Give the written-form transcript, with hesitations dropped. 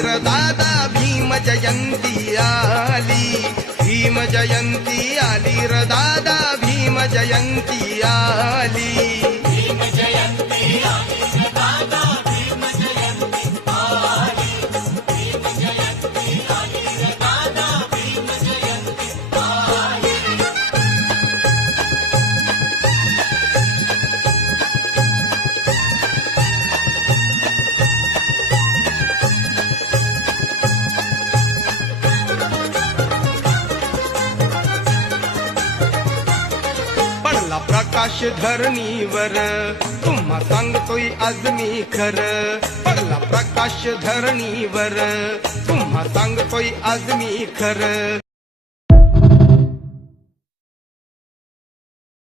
र दादा, भीम जयंती आली, भीम जयंती आली र दादा, भीम जयंती आली. भीम जयंती आली रे दादा, भीम जयंती आली, भीम जयंती आली रे दादा, भीम जयंती आली. पडला प्रकाश धरणीवर, तुम्हा सांगतोय आज मी खरं. पडला प्रकाश धरणीवर, तुम्हा सांगतोय आज मी खरं.